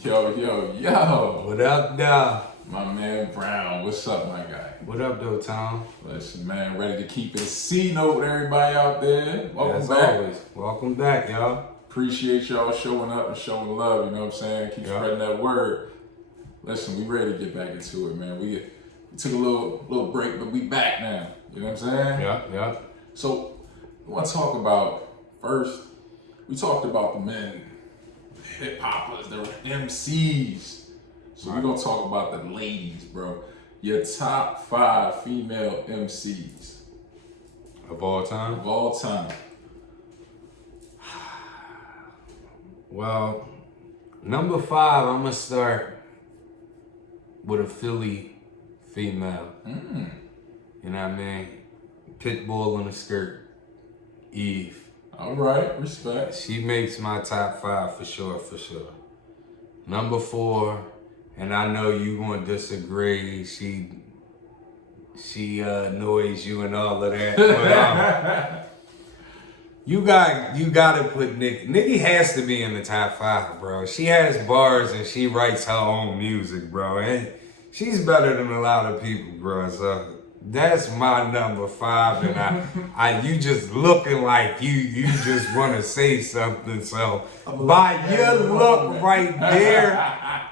Yo. What up, dog? My man Brown, what's up, my guy? What up, though, Tom? Listen, man, ready to keep it C-note with everybody out there. Welcome back. Always. Welcome back, y'all. Appreciate y'all showing up and showing love, you know what I'm saying? Keep spreading that word. Listen, we ready to get back into it, man. We took a little break, but we back now. You know what I'm saying? Yeah. So, we want to talk about, first, we talked about the men, the hip-hoppers, the MCs. So we're going to talk about the ladies, bro. Your top 5 female MCs. Of all time? Of all time. Well, number 5, I'm going to start with a Philly female. You know what I mean? Pitbull in a skirt. Eve. All right, respect. She makes my top 5 for sure. Number 4, and I know you gonna disagree. She annoys you and all of that. But, you gotta put Nicki. Nicki has to be in the top 5, bro. She has bars and she writes her own music, bro. And she's better than a lot of people, bro. So that's my number 5. And you just looking like you just want to say something. So by your look right there,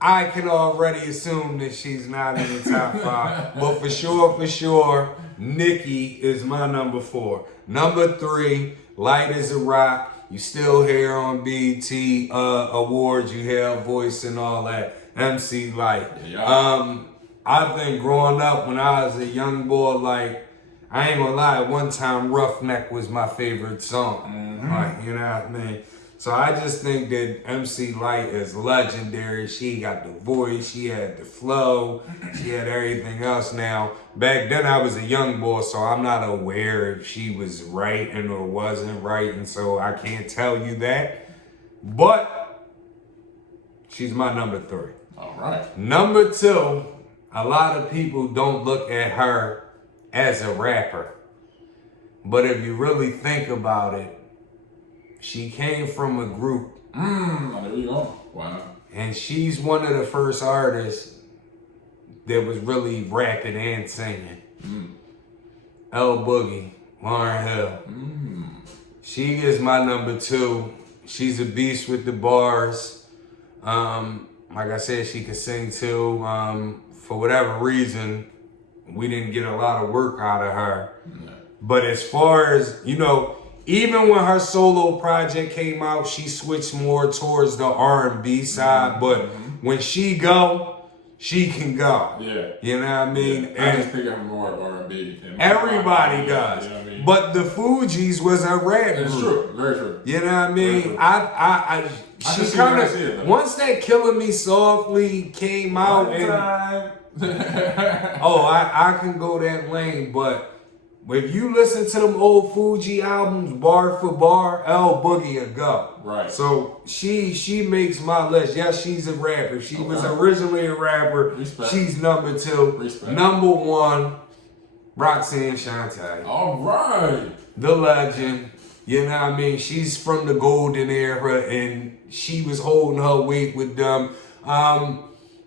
I can already assume that she's not in the top 5. But for sure, Nicki is my number 4. Number 3, Light as a Rock. You still hear on BET awards, you hear her voice and all that. MC Light. Yeah. I think growing up when I was a young boy, like, I ain't gonna lie, one time Roughneck was my favorite song. Like, you know what I mean? So I just think that MC Light is legendary. She got the voice, she had the flow, she had everything else. Now, back then I was a young boy, so I'm not aware if she was writing or wasn't writing, so I can't tell you that. But she's my number 3. All right. Number 2, a lot of people don't look at her as a rapper. But if you really think about it, she came from a group. There you go. Wow. And she's one of the first artists that was really rapping and singing. L Boogie, Lauryn Hill. She is my number 2. She's a beast with the bars. Like I said, she can sing too. For whatever reason, we didn't get a lot of work out of her. But as far as, even when her solo project came out, she switched more towards the R&B side. But when she can go. Yeah. You know what I mean? Yeah. I just think I'm more of R&B. Everybody does. You know what I mean? But the Fugees was a rap group. It's true. Very true. You know what I mean? She kind of, once that Killing Me Softly came out, I can go that lane, but if you listen to them old Fuji albums, bar for bar, L Boogie a go. Right. So she makes my list. Yes, she's a rapper. She was originally a rapper. Respect. She's number 2. Respect. Number 1, Roxanne Shantae. All right. The legend. You know what I mean? She's from the golden era, and she was holding her weight with them.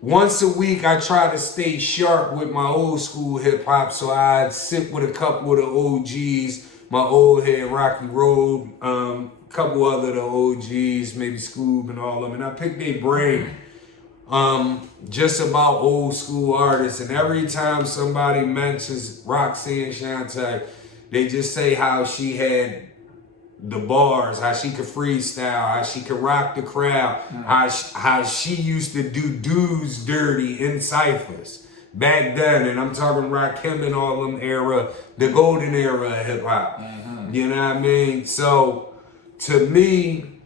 Once a week, I try to stay sharp with my old school hip hop, so I'd sit with a couple of the OGs, my old head Rocky Road, couple other the OGs, maybe Scoob and all of them, and I pick their brain just about old school artists. And every time somebody mentions Roxanne Shantae, they just say how she had the bars, how she could freestyle, how she could rock the crowd, how she used to do dudes dirty in ciphers back then. And I'm talking Rakim and all them era, the golden era of hip hop. You know what I mean? So to me,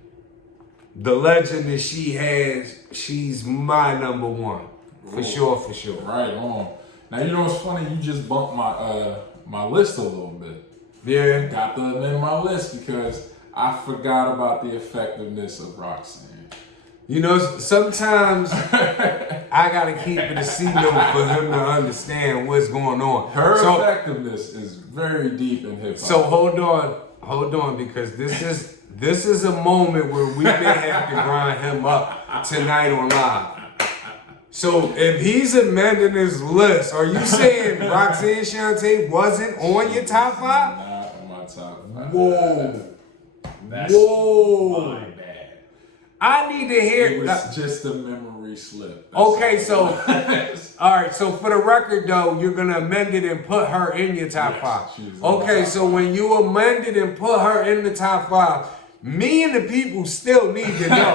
the legend that she has, she's my number 1. For sure. Right on. Now, you know what's funny? You just bumped my list a little bit. Yeah. Got them in my list because I forgot about the effectiveness of Roxanne. Sometimes I gotta keep it a C-note for them to understand what's going on. Her effectiveness is very deep in hip hop. So hold on, because this This is a moment where we may have to grind him up tonight on live. So if he's amending his list, are you saying Roxanne Shantae wasn't on your top 5? Not on my top 5. Whoa. That's Whoa. my bad. I need to hear it. Was just a memory slip. Okay, so all right. So for the record, though, you're gonna amend it and put her in your top 5. Okay, so when you amend it and put her in the top 5, me and the people still need to know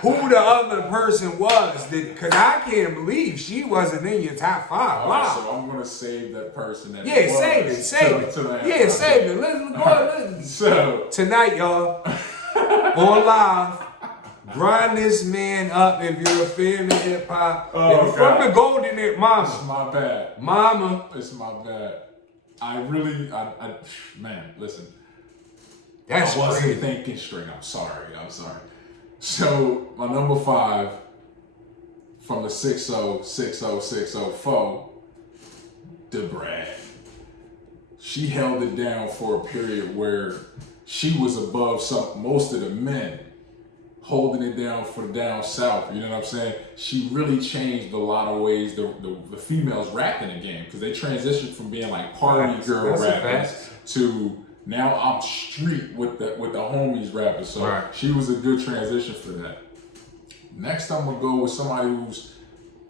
who the other person was, because I can't believe she wasn't in your top 5. Wow. So I'm gonna save that person. That Save it. Save it. Let's go. So tonight, y'all, on live. Grind this man up if you're a fan of hip hop. Oh, if from the golden era, mama. It's my bad. Mama. It's my bad. I man, listen. That's I wasn't crazy. thinking straight. I'm sorry. So my number 5 from the 60-60-60-4, DeBrad. She held it down for a period where she was above most of the men, holding it down for the down south. You know what I'm saying? She really changed a lot of ways the females rapping the game, because they transitioned from being like party girl rappers to now I'm street with the homies rapping. So she was a good transition for that. Next, I'm gonna go with somebody whose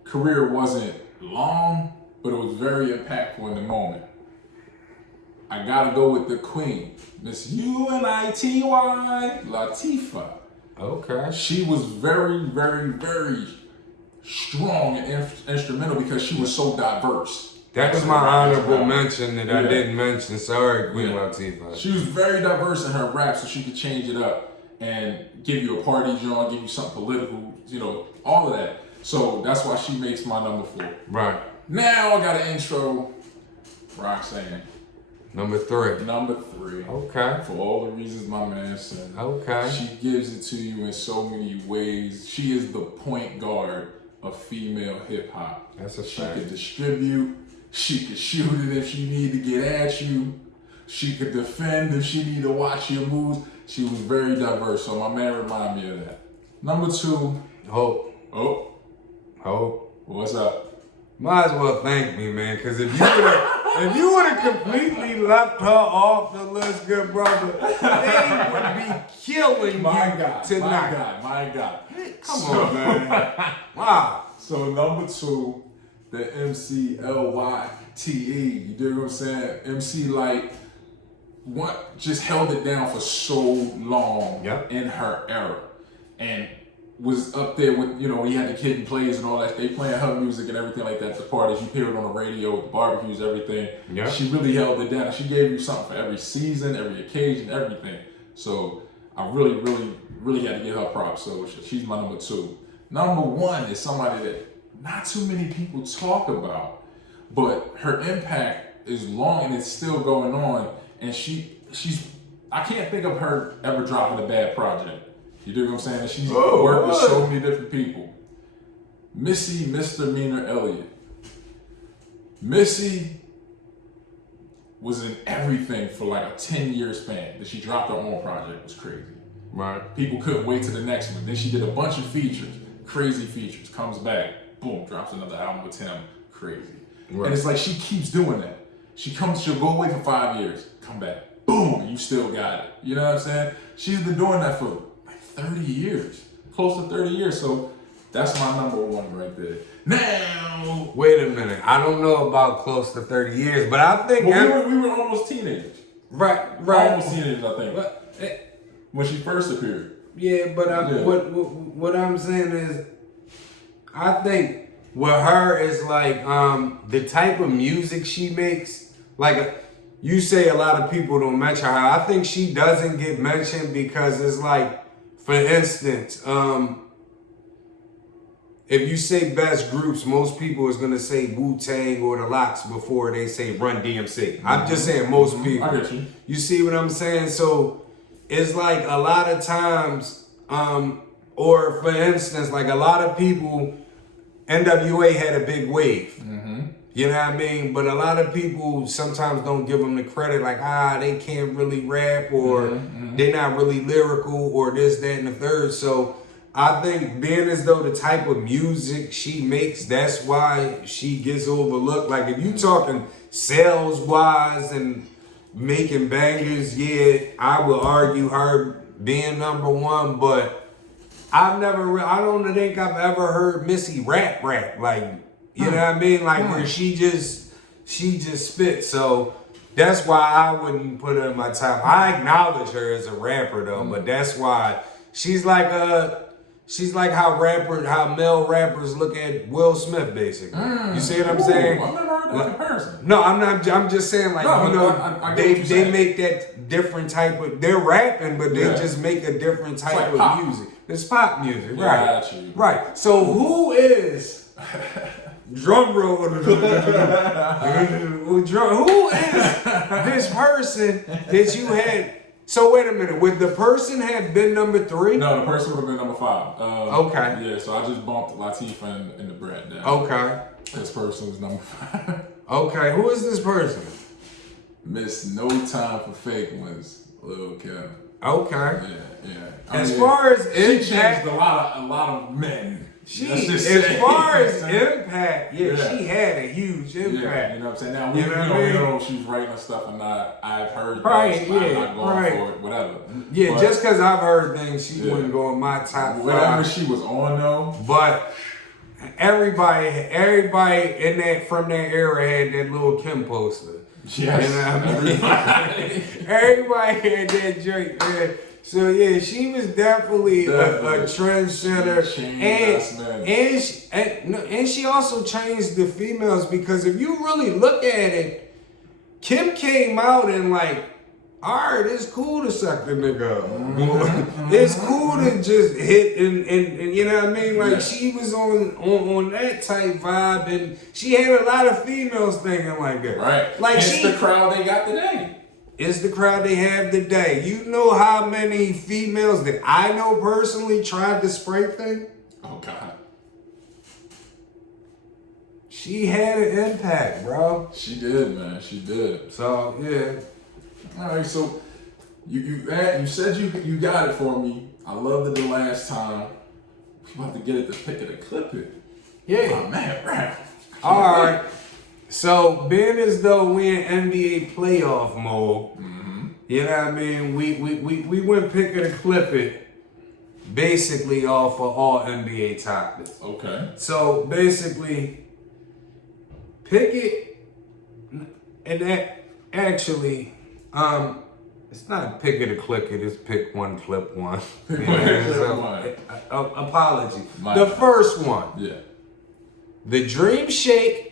career wasn't long, but it was very impactful in the moment. I gotta go with the queen, Miss Unity Latifah. Okay. She was very, very, very strong and instrumental because she was so diverse. That was my honorable mention that I didn't mention. Sorry, Queen Latifah. She was very diverse in her rap, so she could change it up and give you a party genre, give you something political, all of that. So that's why she makes my number 4. Right. Now I got an intro, Roxanne. Number 3. Number 3. Okay. For all the reasons my man said. Okay. She gives it to you in so many ways. She is the point guard of female hip hop. That's a She fact. could distribute. She could shoot it if she need to get at you. She could defend if she need to watch your moves. She was very diverse. So my man reminded me of that. Number 2. Hope. What's up? Might as well thank me, man, because if you would have completely left her off the list, good brother, they would be killing you tonight. My God. Come on, man. Wow. So number 2, the MCLYTE. You dig what I'm saying? MC Light just held it down for so long in her era. And was up there with, when you had the Kid and Plays and all that. They playing her music and everything like that. The parties, you hear it on the radio, the barbecues, everything. Yeah. She really held it down. She gave you something for every season, every occasion, everything. So I really, really, really had to give her props. So she's my number 2. Number 1 is somebody that not too many people talk about, but her impact is long and it's still going on. And I can't think of her ever dropping a bad project. You do what I'm saying? And she's worked with so many different people. Missy Misdemeanor Elliott. Missy was in everything for like a 10-year span. That she dropped her own project. It was crazy. Right. People couldn't wait to the next one. Then she did a bunch of features, crazy features. Comes back, boom, drops another album with him. Crazy. Right. And it's like she keeps doing that. She'll go away for 5 years, come back, boom, and you still got it. You know what I'm saying? She's been doing that for 30 years, close to 30 years. So that's my number 1 right there. Now, wait a minute. I don't know about close to 30 years, but I think we were almost teenagers. Right. Almost teenagers, I think. When she first appeared. Yeah, but what I'm saying is, I think with her is like the type of music she makes. Like you say, a lot of people don't mention her. I think she doesn't get mentioned because it's like, for instance, if you say best groups, most people is gonna say Wu-Tang or the Lox before they say Run DMC. I'm just saying most people. I get you. You see what I'm saying? So it's like a lot of times, or for instance, like a lot of people, NWA had a big wave. You know what I mean? But a lot of people sometimes don't give them the credit, like, they can't really rap, or they're not really lyrical, or this, that, and the third. So I think being as though the type of music she makes, that's why she gets overlooked. Like, if you talking sales-wise and making bangers, yeah, I would argue her being number one, but I don't think I've ever heard Missy rap. Like, you know what I mean? Like, where she just spit. So that's why I wouldn't put her in my top. I acknowledge her as a rapper though, but that's why she's like how male rappers look at Will Smith, basically. You see what I'm saying? I've never heard that comparison. No, I'm not. I'm just saying, like, I they make that different type of. They're rapping, but they just make a different type of music. It's pop music, right? Right. So who is drum roll? Who is this person that you had? So wait a minute. Would the person have been number 3? No, the person would have been number 5. Okay. Yeah, so I just bumped Latifah and the Brat down. Okay. This person was number 5. Okay. Who is this person? Miss No Time for Fake Ones, Lil Kim. Okay. Yeah. As far as she changed a lot of men. As far as impact, she had a huge impact. Yeah, you know what I'm saying? Now, we don't know if she's writing stuff or not. I've heard right, things, I'm not going for it, whatever. Yeah, but just because I've heard things, she wouldn't go in my top 5. Whatever she was on, though. But everybody in that, from that era had that Lil Kim poster. Yes. You know what I mean? Everybody had that joint, man. So yeah, she was definitely a trendsetter, and she also changed the females, because if you really look at it, Kim came out and like, all right, it's cool to suck the nigga up. It's cool to just hit and you know what I mean? Like she was on that type vibe, and she had a lot of females thinking like that. Right. Like it's the crowd they got today. It's the crowd they have today. You know how many females that I know personally tried the spray thing? Oh, God. She had an impact, bro. She did, man. She did. So, yeah. All right, so you said you got it for me. I loved it the last time. We about to get it to pick it and clip it. Yeah. Oh, man, right. All right. So, being as though we in NBA playoff mode, you know what I mean? We went pick it and clip it basically off of all NBA topics. Okay. So, basically, pick it, and that actually, it's not pick it or click it, it's pick one, clip one. Apology. The first one. Yeah. The Dream Shake.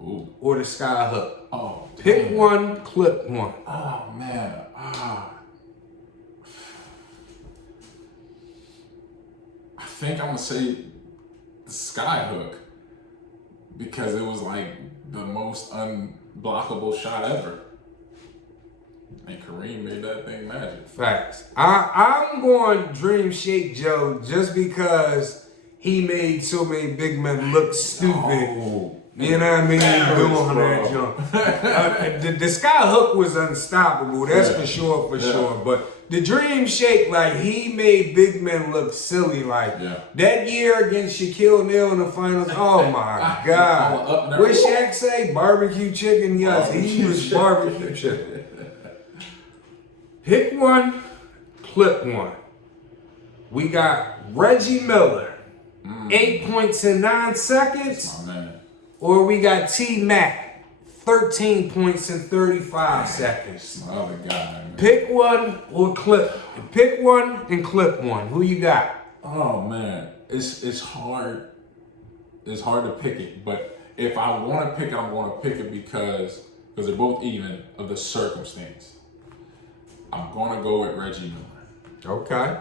Ooh. Or the Sky Hook. Oh, pick damn. one, clip one. Oh, man. I think I'm going to say the Sky Hook, because it was like the most unblockable shot ever. And Kareem made that thing magic. Facts. I'm going Dream Shake Joe just because he made so many big men look stupid. Oh. You know what I mean? Doing that jump. The Sky Hook was unstoppable, that's for sure. But the Dream Shake, like, he made big men look silly. Like, that year against Shaquille O'Neal in the finals, oh my God. What Shaq say? Barbecue chicken? Yes, he was barbecue chicken. Pick one, clip one. We got Reggie Miller, 8 points in 9 seconds. Oh, man. Or we got T-Mac, 13 points in 35 seconds. My other guy, man. Pick one or clip. Pick one and clip one. Who you got? Oh, man. It's hard. It's hard to pick it. But if I want to pick it, I'm going to pick it because they're both even of the circumstance. I'm going to go with Reggie Miller. Okay.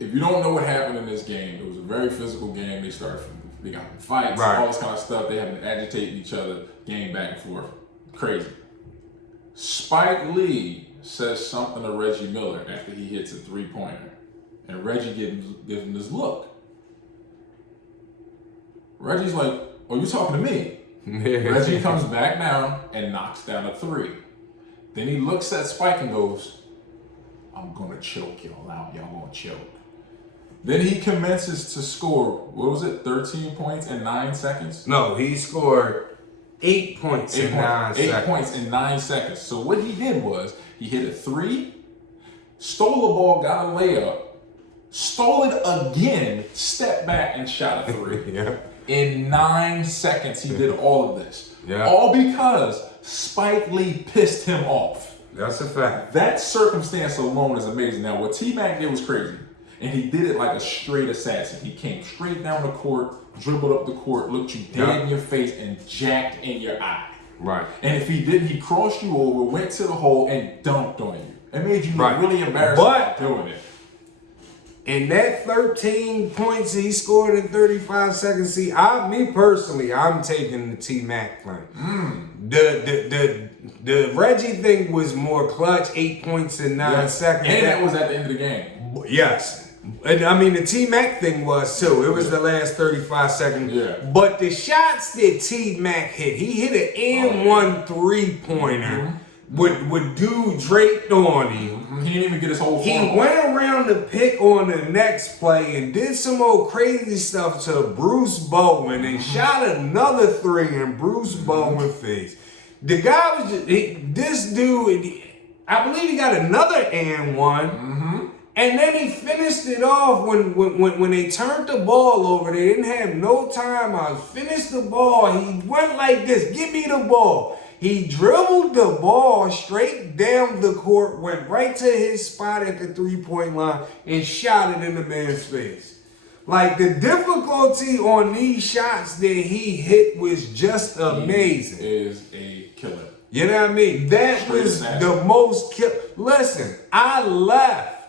If you don't know what happened in this game, it was a very physical game. They got in fights, all this kind of stuff. They had been agitating each other, game back and forth. Crazy. Spike Lee says something to Reggie Miller after he hits a three-pointer. And Reggie gives him this look. Reggie's like, oh, you talking to me? Reggie comes back down and knocks down a 3. Then he looks at Spike and goes, I'm gonna choke y'all out. Y'all gonna choke. Then he commences to score, what was it, 13 points in 9 seconds? No, he scored 8 points in 9 seconds. 8 points in 9 seconds. So what he did was, he hit a 3, stole the ball, got a layup, stole it again, stepped back and shot a 3. Yeah. In 9 seconds, he did all of this. Yeah. All because Spike Lee pissed him off. That's a fact. That circumstance alone is amazing. Now, what T-Mac did was crazy. And he did it like a straight assassin. He came straight down the court, dribbled up the court, looked you dead in your face, and jacked in your eye. Right. And if he didn't, he crossed you over, went to the hole, and dunked on you. It made you look really embarrassed about doing it. And that 13 points he scored in 35 seconds, see, me personally, I'm taking the T-Mac thing. The Reggie thing was more clutch, 8 points in 9 seconds. And that was at the end of the game. Yes. And I mean, the T-Mac thing was too. It was the last 35 seconds. Yeah. But the shots that T-Mac hit, he hit an and 1 3-pointer with dude draped on him. He didn't even get his whole He form went around the pick on the next play and did some old crazy stuff to Bruce Bowen and shot another 3 in Bruce Bowen's face. The guy was just, this dude, I believe he got another and 1. And then he finished it off when they turned the ball over. They didn't have no time out. Finished the ball. He went like this. Give me the ball. He dribbled the ball straight down the court, went right to his spot at the 3-point line, and shot it in the man's face. Like, the difficulty on these shots that he hit was just amazing. He is a killer. You know what I mean? That was the most Listen, I left.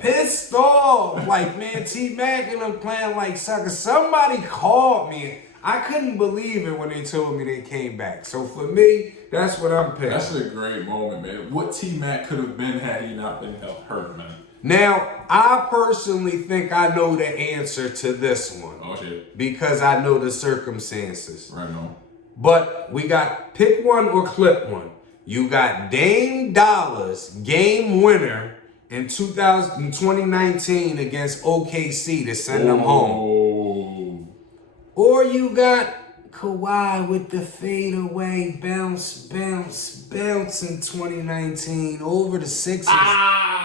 Pissed off. Like, man, T-Mac and them playing like suckers. Somebody called me. I couldn't believe it when they told me they came back. So for me, that's what I'm picking. That's a great moment, man. What T-Mac could have been had he not been hurt, man. Now, I personally think I know the answer to this one. Oh, shit. Because I know the circumstances. Right on. But we got pick one or clip one. You got Dame Dollars game winner in 2019 against OKC to send them home. Or you got Kawhi with the fadeaway bounce in 2019 over the Sixers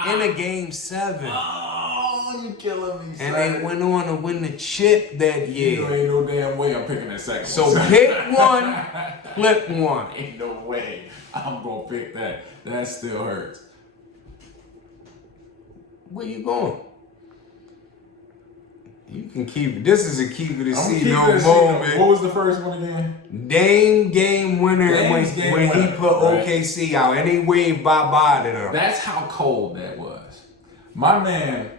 in a game 7. Oh, you killing me, and they went on to win the chip that year. You ain't no damn way I'm picking that second so one. So pick one, flip one. Ain't no way I'm gonna pick that. That still hurts. Where you going? You can keep it. This is a keep it a see no moment. What was the first one again? Dame game winner when he put OKC out and he waved bye-bye to them. That's how cold that was. My man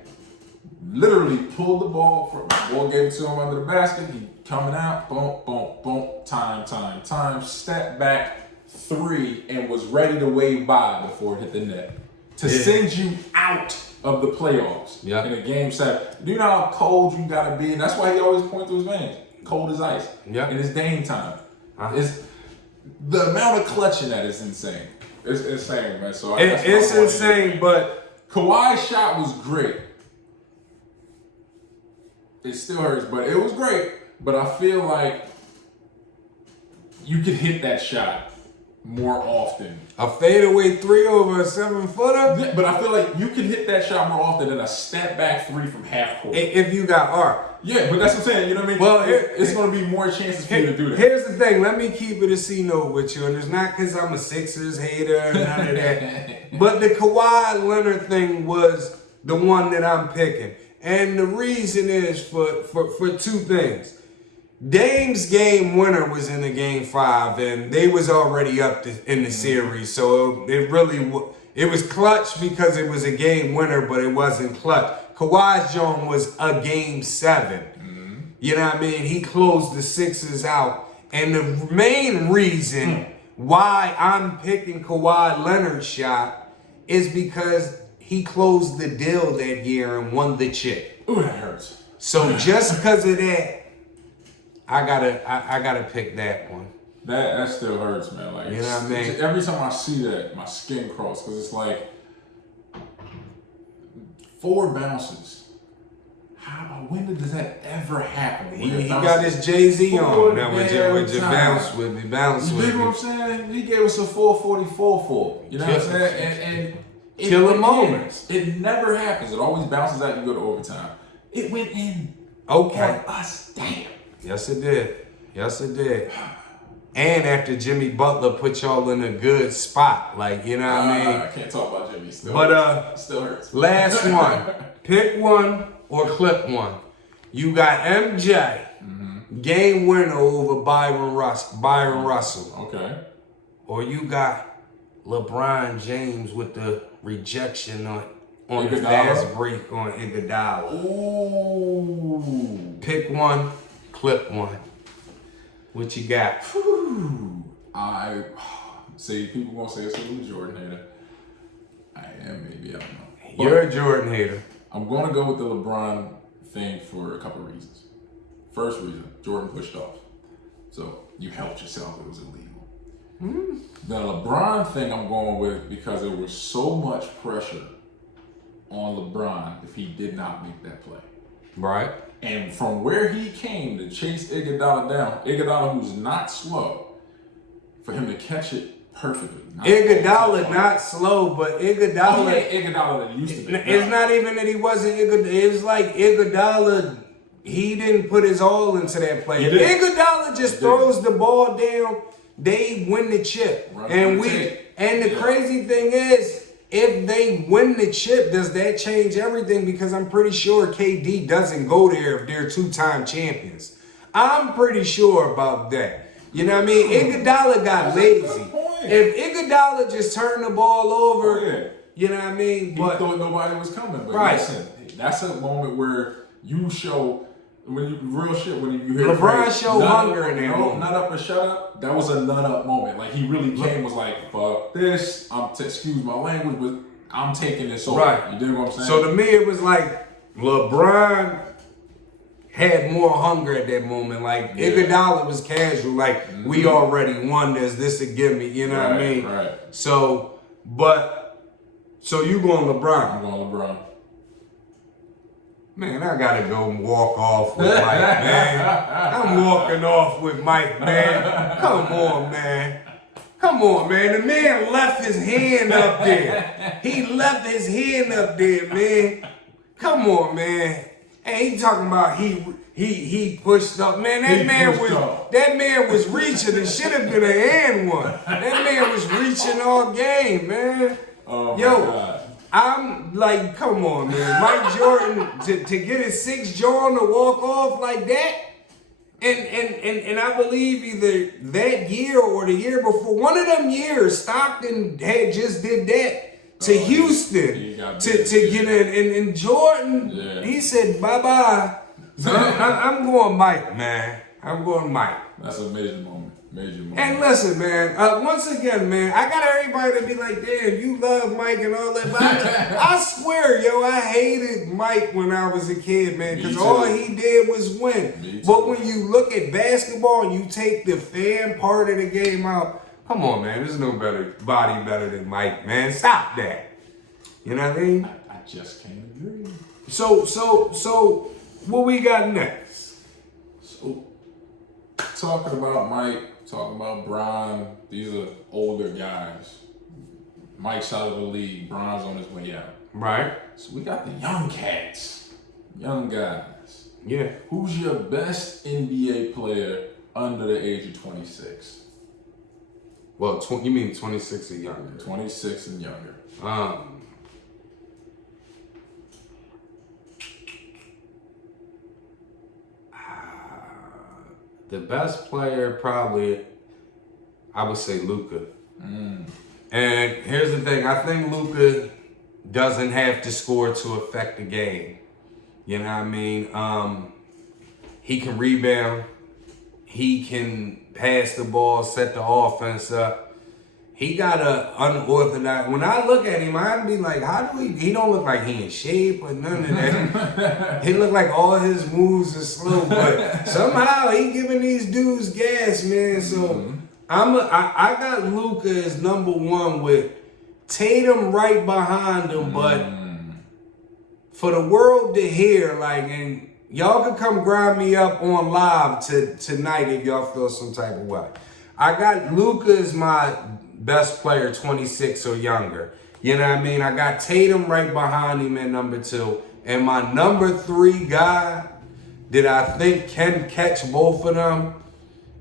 literally pulled the ball, gave it to him under the basket. He coming out, boom, boom, boom, time, step back, 3, and was ready to wave by before it hit the net. To send you out of the playoffs in a game 7. Do you know how cold you gotta be? And that's why he always points to his veins. Cold as ice. Yeah. And it's Dame time. It's the amount of clutching that is insane. It's insane, man. So it's insane, but Kawhi's shot was great. It still hurts, but it was great. But I feel like you could hit that shot more often. A fadeaway 3 over a 7-footer? Yeah, but I feel like you can hit that shot more often than a step back 3 from half court. If you got arc. Yeah, but that's what I'm saying. You know what I mean? Well, it's going to be more chances for you to do that. Here's the thing. Let me keep it a C-note with you. And it's not because I'm a Sixers hater or none of that. But the Kawhi Leonard thing was the one that I'm picking. And the reason is for 2 things. Dame's game winner was in the game 5, and they was already up in the series. So it was clutch because it was a game winner, but it wasn't clutch. Kawhi's joint was a game 7. You know what I mean? He closed the Sixers out. And the main reason why I'm picking Kawhi Leonard's shot is because he closed the deal that year and won the chip. Ooh, that hurts. So just because of that, I gotta pick that one. That still hurts, man. Like, you know what I mean? Every time I see that, my skin crawls because it's like 4 bounces. When does that ever happen? He got his Jay-Z on. Now would you bounce with me? You dig what I'm saying? He gave us a 444 for. You know what I'm saying? And killer moments. It never happens. It always bounces out. You go to overtime. It went in. Okay. On us. Damn. Yes, it did. Yes, it did. And after Jimmy Butler put y'all in a good spot, like, you know what I mean? I can't talk about Jimmy still. But still hurts. Last one. Pick one or clip one. You got MJ, game winner over Byron Russell. Okay. Or you got LeBron James with the rejection on the fast break on Iguodala. Ooh. Pick one, clip one. What you got? I see people gonna say I'm a Jordan hater. I am, maybe, I don't know. But You're a Jordan hater. I'm gonna go with the LeBron thing for a couple reasons. First reason, Jordan pushed off. So you helped yourself, it was illegal. The LeBron thing I'm going with because there was so much pressure on LeBron if he did not make that play. Right. And from where he came to chase Iguodala down, Iguodala who's not slow, for him to catch it perfectly. Iguodala not slow, but Iguodala. Iguodala that used to be. It's not even that he wasn't Iguodala. It was like Iguodala, he didn't put his all into that play. Iguodala just throws the ball down. They win the chip, and the crazy thing is, if they win the chip, does that change everything? Because I'm pretty sure KD doesn't go there if they're 2-time champions. I'm pretty sure about that. You know what I mean? Iguodala got lazy. If Iguodala just turned the ball over, you know what I mean? He thought nobody was coming. But listen, that's a moment where you show, when you hear LeBron showed hunger in that moment. Nut up or shut up, that was a nut up moment. Like, he really was like, fuck this, excuse my language, but I'm taking this over. Right. You dig what I'm saying? So to me, it was like LeBron had more hunger at that moment. Like, Iguodala was casual. Like, we already won this a gimme. You know what I mean? Right. So you going LeBron? I'm going LeBron. Man, I gotta go walk off with Mike, man. I'm walking off with Mike, man. Come on, man. Come on, man. The man left his hand up there. He left his hand up there, man. Come on, man. And he talking about he pushed up. Man, that man was reaching. It should have been an and one. That man was reaching all game, man. Oh my Yo, God. I'm like, come on, man. Mike Jordan to get his 6th Jordan to walk off like that. And I believe either that year or the year before, one of them years, Stockton had just did that to Houston to get in. And Jordan, he said, bye-bye. So I'm going Mike, man. I'm going Mike. That's a major moment. Major moment. And listen, man, once again, man, I got everybody to be like, damn, you love Mike and all that. But I swear, yo, I hated Mike when I was a kid, man, because all he did was win. But when you look at basketball and you take the fan part of the game out, come on, man, there's no body better than Mike, man. Stop that. You know what I mean? I just can't agree. So what we got next? So, talking about Mike, talking about Bron, these are older guys. Mike's out of the league, Bron's on his way out. Right. So we got the young cats, young guys. Yeah. Who's your best NBA player under the age of 26? Well, you mean 26 or younger? 26 and younger. The best player probably, I would say Luka. And here's the thing, I think Luka doesn't have to score to affect the game. You know what I mean? He can rebound. He can pass the ball, set the offense up. he got a unorthodox. When I look at him, I'd be like, how do he don't look like he in shape or none of that. He look like all his moves are slow, but somehow he giving these dudes gas, man. So I got Luka as number 1 with Tatum right behind him, but for the world to hear, like, and y'all can come grind me up on live tonight if y'all feel some type of way. I got Luka as my best player, 26 or younger. You know what I mean? I got Tatum right behind him at number 2. And my number 3 guy that I think can catch both of them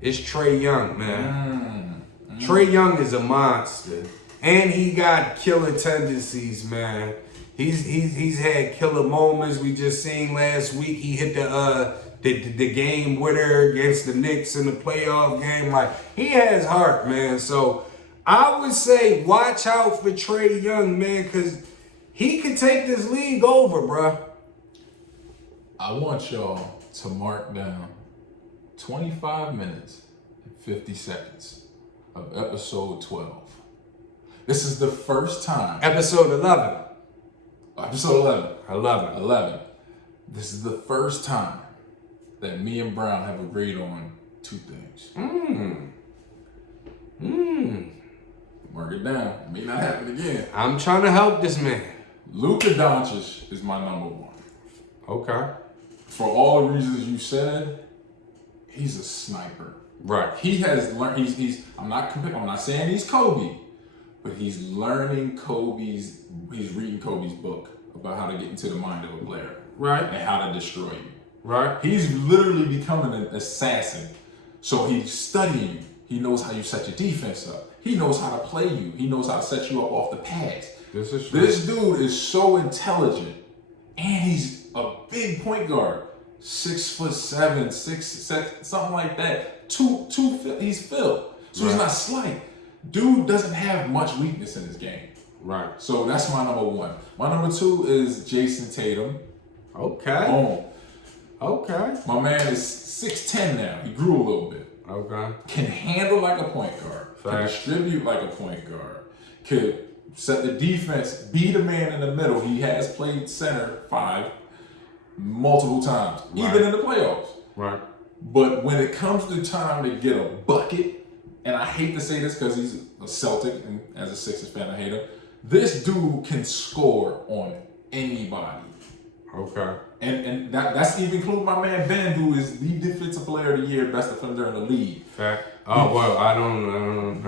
is Trae Young, man. Trae Young is a monster. And he got killer tendencies, man. He's had killer moments. We just seen last week he hit the game winner against the Knicks in the playoff game. Like, he has heart, man. So I would say watch out for Trae Young, man, because he could take this league over, bruh. I want y'all to mark down 25 minutes and 50 seconds of episode 12. This is the first time. Episode 11. Episode 11. 11. 11. This is the first time that me and Brown have agreed on 2 things. Mark it down. It may not happen again. I'm trying to help this man. Luka Doncic is my number 1. Okay. For all the reasons you said, he's a sniper. Right. He has learned. I'm not saying he's Kobe, but he's learning Kobe's. He's reading Kobe's book about how to get into the mind of a player. Right. And how to destroy you. Right. He's literally becoming an assassin. So he's studying you. He knows how you set your defense up. He knows how to play you. He knows how to set you up off the pass. This is true. This dude is so intelligent, and he's a big point guard, 6'7", 6'6", something like that. He's filled, so he's not slight. Dude doesn't have much weakness in his game. Right. So that's my number 1. My number 2 is Jason Tatum. Okay. Boom. Okay. My man is 6'10" now. He grew a little bit. Okay. Can handle like a point guard. Can distribute like a point guard. Could set the defense, be the man in the middle. He has played center 5 multiple times, even in the playoffs. Right. But when it comes to time to get a bucket, and I hate to say this because he's a Celtic, and as a Sixers fan, I hate him. This dude can score on anybody. Okay. And that's even including my man Ben, who is the defensive player of the year, best defender in the league. Fact. Oh, well, I don't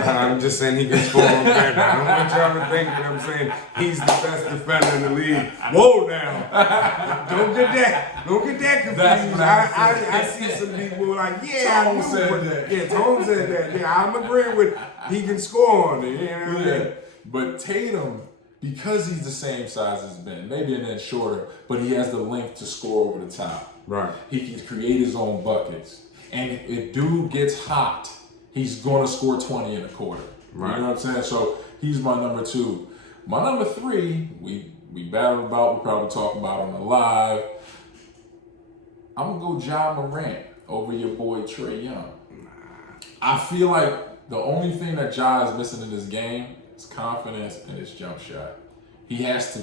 I'm just saying he can score on Ben. I don't want y'all to think that I'm saying he's the best defender in the league. Whoa, now. Don't get that confused. I see some people like, yeah, Tone said that. Yeah, Tone said that. Yeah, I'm agreeing with he can score on it. You know what I mean? But Tatum, because he's the same size as Ben, maybe an inch shorter, but he has the length to score over the top. Right. He can create his own buckets. And if dude gets hot, he's going to score 20 in a quarter. Right. You know what I'm saying? So he's my number 2. My number 3, we battled about, we probably talk about on the live. I'm going to go Ja Morant over your boy Trae Young. I feel like the only thing that Ja is missing in this game is confidence and his jump shot. He has to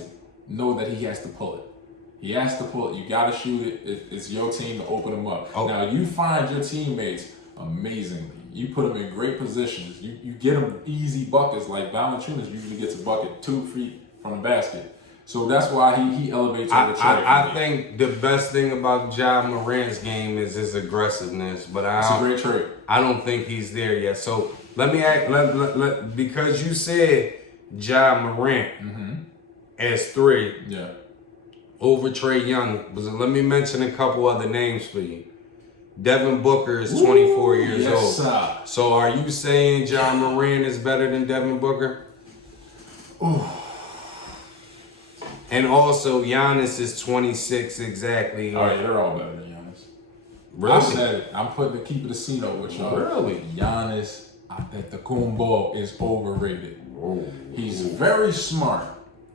know that he has to pull it. He has to pull it. You got to shoot it. It's your team to open them up. Oh. Now, you find your teammates amazingly. You put them in great positions. You get them easy buckets. Like Valanciunas usually gets a bucket 2 feet from the basket. So that's why he elevates over Trae. I think the best thing about Ja Morant's game is his aggressiveness. But it's a great trait. I don't think he's there yet. So let me ask, because you said Ja Morant as 3. Yeah. Over Trae Young. Let me mention a couple other names for you. Devin Booker is 24 years old. Sir. So are you saying Ja Morant is better than Devin Booker? Ooh. And also Giannis is 26 exactly. All right, they're all better than Giannis. Really? I said it. I'm putting the keep it a C note with y'all. Really? Giannis Antetokounmpo is overrated. Oh. He's very smart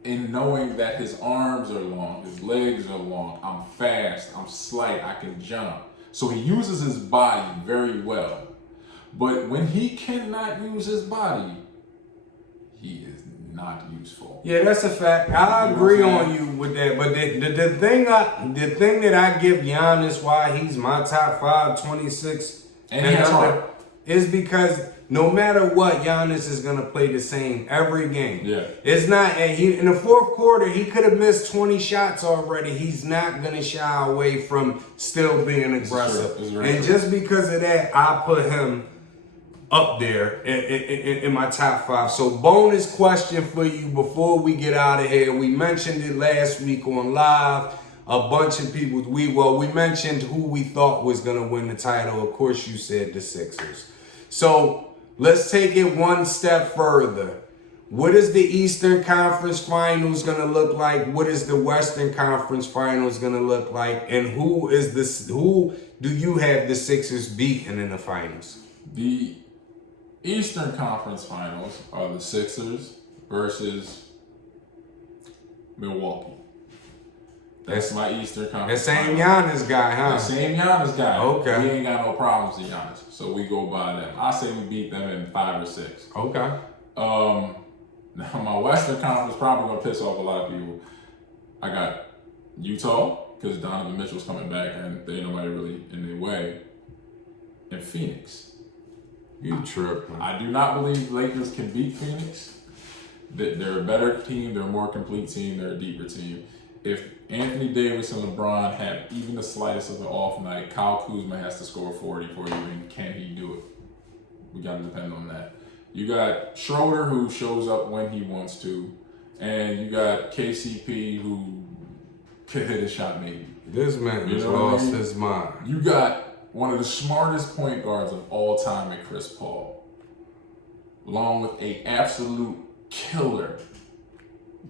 in knowing that his arms are long, his legs are long, I'm fast, I'm slight, I can jump. So he uses his body very well. But when he cannot use his body, he is not useful. Yeah, that's a fact. I agree on you with that. But the thing that I give Giannis why he's my top 5, 26 and under is because no matter what, Giannis is gonna play the same every game. Yeah. It's not in the fourth quarter, he could have missed 20 shots already. He's not gonna shy away from still being aggressive. And just because of that, I put him up there in my top 5. So bonus question for you before we get out of here. We mentioned it last week on live. A bunch of people, we mentioned who we thought was going to win the title. Of course, you said the Sixers. So let's take it one step further. What is the Eastern Conference Finals going to look like? What is the Western Conference Finals going to look like? And who do you have the Sixers beating in the finals? The Eastern Conference Finals are the Sixers versus Milwaukee. That's my Eastern Conference. The same Giannis guy, huh? The same Giannis guy. Okay. We ain't got no problems with Giannis, so we go by them. I say we beat them in 5 or 6. Okay. Now my Western Conference probably gonna piss off a lot of people. I got Utah because Donovan Mitchell's coming back and there ain't nobody really in their way. And Phoenix. You trip. I do not believe Lakers can beat Phoenix. They're a better team. They're a more complete team. They're a deeper team. If Anthony Davis and LeBron have even the slightest of an off night, Kyle Kuzma has to score 40 for you, and can he do it? We got to depend on that. You got Schroeder, who shows up when he wants to, and you got KCP, who could hit a shot maybe. This man has lost his mind. You got one of the smartest point guards of all time at Chris Paul, along with a absolute killer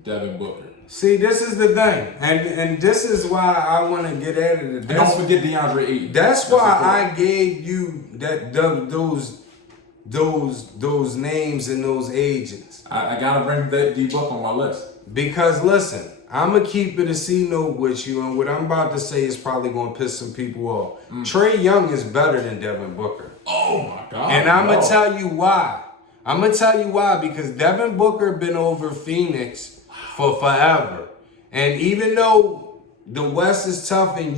Devin Booker. See, this is the thing, and this is why I want to get at it. Don't forget DeAndre Ayton. That's why I gave you those names and those agents. I gotta bring that D-Book on my list. Because listen, I'm gonna keep it a C note with you, and what I'm about to say is probably gonna piss some people off. Trae Young is better than Devin Booker. Oh my God! And I'm gonna tell you why. Because Devin Booker been over Phoenix for forever. And even though the West is tough and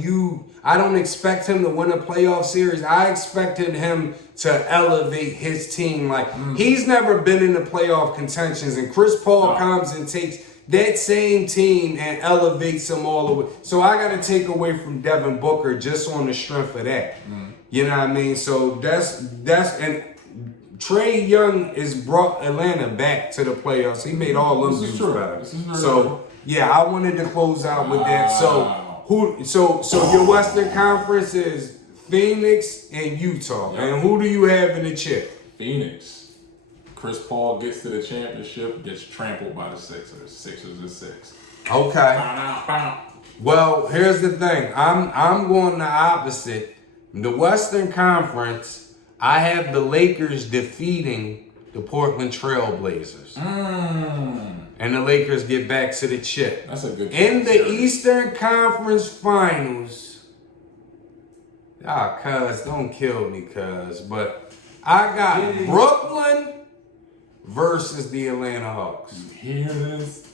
I don't expect him to win a playoff series. I expected him to elevate his team. He's never been in the playoff contentions, and Chris Paul comes and takes that same team and elevates them all the way. So I got to take away from Devin Booker just on the strength of that. You know what I mean? So that's and Trae Young has brought Atlanta back to the playoffs. He made all them dudes better. So yeah, I wanted to close out with that. So your Western Conference is Phoenix and Utah. Yep. And who do you have in the chip? Phoenix. Chris Paul gets to the championship, gets trampled by the Sixers. Sixers is 6. Okay. Well, here's the thing. I'm going the opposite. The Western Conference, I have the Lakers defeating the Portland Trail Blazers. And the Lakers get back to the chip. That's a good In the Eastern Conference Finals, cuz, don't kill me, cuz, but I got Brooklyn versus the Atlanta Hawks. You hear this?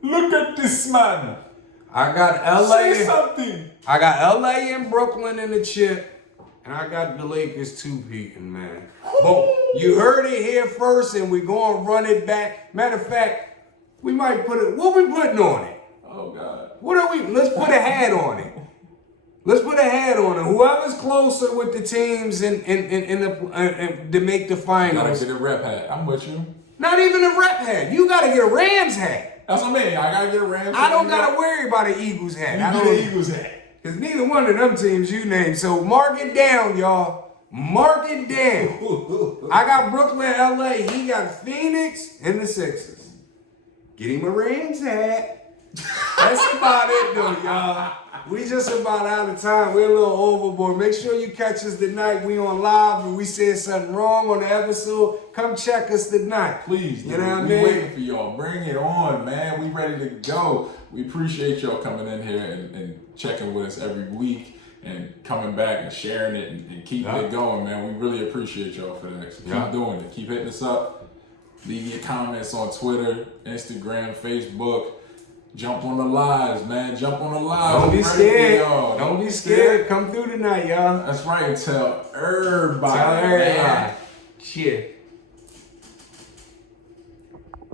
Look at this man. I got LA. Say something. I got LA and Brooklyn in the chip. And I got the Lakers 2-peating, man. But you heard it here first, and we're going to run it back. Matter of fact, we might put it. What we putting on it? Oh, God. What are we? Let's put a hat on it. Let's put a hat on it. Whoever's closer with the teams and to make the finals. You gotta get a rep hat. I'm with you. Not even a rep hat. You got to get a Rams hat. That's what I mean. I got to get a Rams hat. I don't got to worry about an Eagles hat. You get an Eagles hat. Because neither one of them teams you named. So mark it down, y'all. Mark it down. I got Brooklyn, LA. He got Phoenix and the Sixers. Get him a Rams hat. That's about it, though, y'all. We just about out of time. We're a little overboard. Make sure you catch us tonight. We on live. If we said something wrong on the episode, come check us tonight. Please, you know what I mean? We waiting for y'all. Bring it on, man. We ready to go. We appreciate y'all coming in here and checking with us every week. and coming back and sharing it and keeping it going, man. We really appreciate y'all for that. So keep doing it. Keep hitting us up. Leave your comments on Twitter, Instagram, Facebook. Jump on the lives, man. Jump on the lives. Don't be scared. Don't be scared. Come through tonight, y'all. That's right. Tell everybody. Tell everybody. Shit.